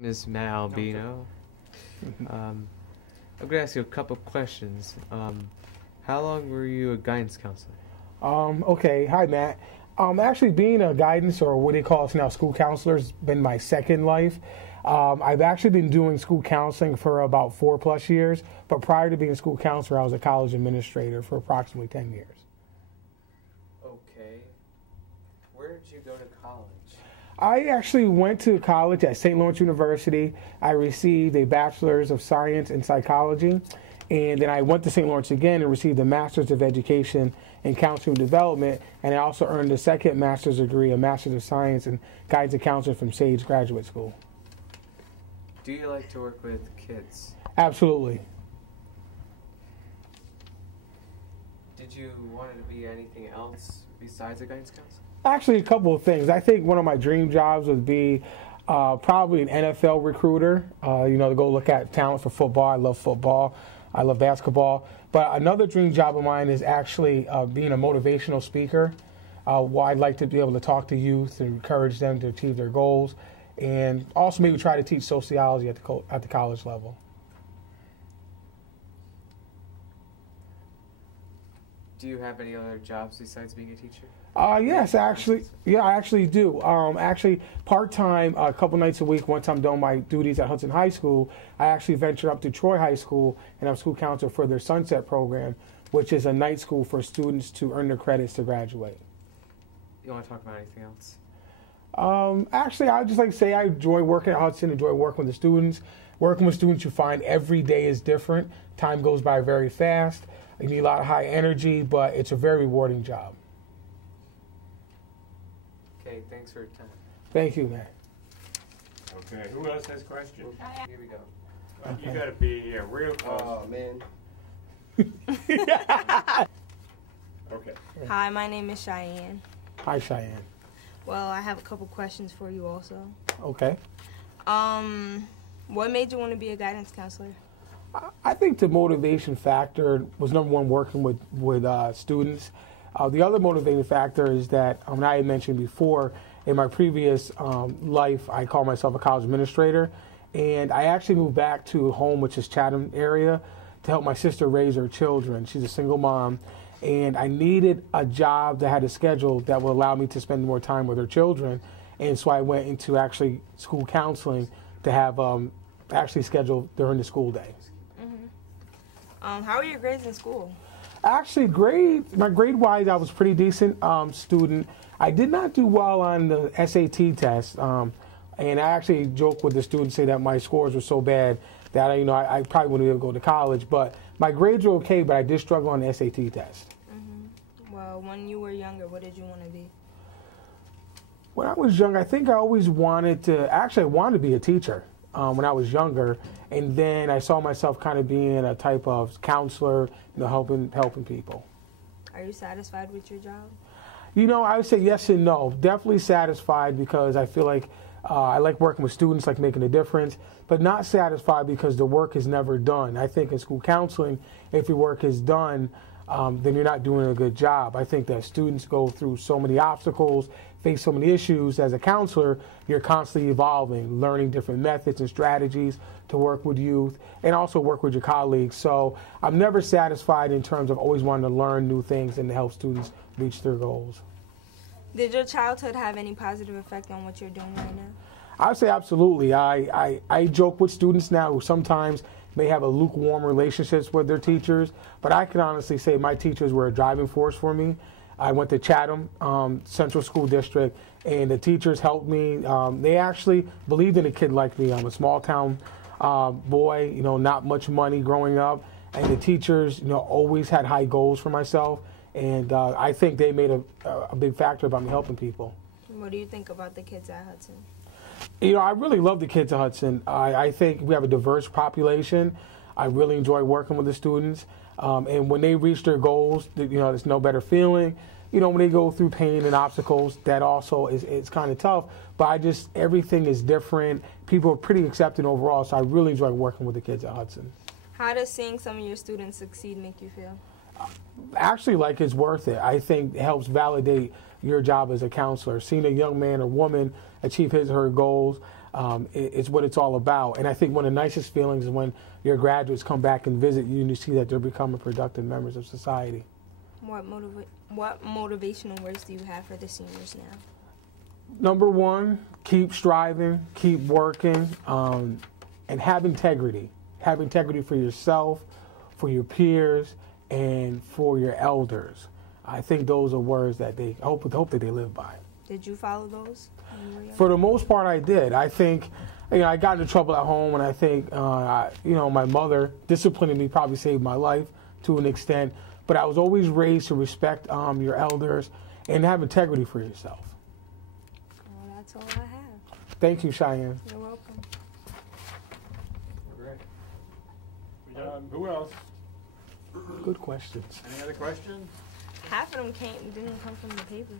Is Matt Albino. I'm going to ask you a couple questions. How long were you a guidance counselor? Okay, hi Matt. Actually, being a guidance, or what they call us now, school counselor, has been my second life. I've actually been doing school counseling for about 4+ years, but prior to being a school counselor, I was a college administrator for approximately 10 years. Okay. Where did you go to college? I actually went to college at St. Lawrence University. I received a Bachelor's of Science in Psychology, and then I went to St. Lawrence again and received a Master's of Education in Counseling and Development, and I also earned a second master's degree, a Master's of Science in Guidance and Counseling from Sage Graduate School. Do you like to work with kids? Absolutely. Did you want to be anything else besides a guidance counselor? Actually, a couple of things. I think one of my dream jobs would be probably an NFL recruiter, to go look at talent for football. I love football. I love basketball. But another dream job of mine is actually being a motivational speaker. I'd like to be able to talk to youth and encourage them to achieve their goals, and also maybe try to teach sociology at the college level. Do you have any other jobs besides being a teacher? Yes, actually. Yeah, I actually do. Actually, part-time, a couple nights a week, once I'm done my duties at Hudson High School, I actually venture up to Troy High School, and I'm school counselor for their Sunset program, which is a night school for students to earn their credits to graduate. You want to talk about anything else? Actually, I would just like to say I enjoy working at Hudson, enjoy working with the students. Working with students, you find every day is different. Time goes by very fast. You need a lot of high energy, but it's a very rewarding job. Okay, thanks for your time. Thank you, man. Okay, who else has questions? Here we go. You gotta be real close. Oh, man. Okay. Hi, my name is Cheyenne. Hi, Cheyenne. Well, I have a couple questions for you also. Okay. What made you want to be a guidance counselor? I think the motivation factor was number one, working with students. The other motivating factor is that, I had mentioned before, in my previous life, I called myself a college administrator, and I actually moved back to home, which is Chatham area, to help my sister raise her children. She's a single mom, and I needed a job that had a schedule that would allow me to spend more time with her children, and so I went into actually school counseling to have actually scheduled during the school day. How are your grades in school? Actually, my grade-wise, I was pretty decent student. I did not do well on the SAT test, and I actually joke with the students, say that my scores were so bad that I probably wouldn't be able to go to college. But my grades were okay, but I did struggle on the SAT test. Well, when you were younger, what did you want to be? When I was young, I think I always wanted to be a teacher. When I was younger, and then I saw myself kind of being a type of counselor, helping people. Are you satisfied with your job? I would say yes and no. Definitely satisfied because I feel like I like working with students, like making a difference, but not satisfied because the work is never done. I think in school counseling, if your work is done, then you're not doing a good job. I think that students go through so many obstacles, face so many issues. As a counselor, you're constantly evolving, learning different methods and strategies to work with youth and also work with your colleagues. So I'm never satisfied in terms of always wanting to learn new things and to help students reach their goals. Did your childhood have any positive effect on what you're doing right now? I would say absolutely. I joke with students now who sometimes may have a lukewarm relationships with their teachers, but I can honestly say my teachers were a driving force for me. I went to Chatham Central School District, and the teachers helped me. They actually believed in a kid like me. I'm a small town boy, not much money growing up, and the teachers, always had high goals for myself, and I think they made a big factor about me helping people. What do you think about the kids at Hudson? I really love the kids at Hudson. I think we have a diverse population. I really enjoy working with the students. And when they reach their goals, there's no better feeling. When they go through pain and obstacles, that also it's kind of tough. But everything is different. People are pretty accepting overall, so I really enjoy working with the kids at Hudson. How does seeing some of your students succeed make you feel? Actually, like it's worth it. I think it helps validate your job as a counselor. Seeing a young man or woman achieve his or her goals, It's what it's all about. And I think one of the nicest feelings is when your graduates come back and visit you and you see that they're becoming productive members of society. What motivational words do you have for the seniors now? Number one, keep striving, keep working, and have integrity. Have integrity for yourself, for your peers, and for your elders. I think those are words that they hope that they live by. Did you follow those when you were young? For the most part, I did. I think, I got into trouble at home, and I think, my mother disciplining me probably saved my life to an extent. But I was always raised to respect your elders and have integrity for yourself. Well, that's all I have. Thank you, Cheyenne. You're welcome. Great. Who else? Good questions. Any other questions? Half of them didn't come from the paper.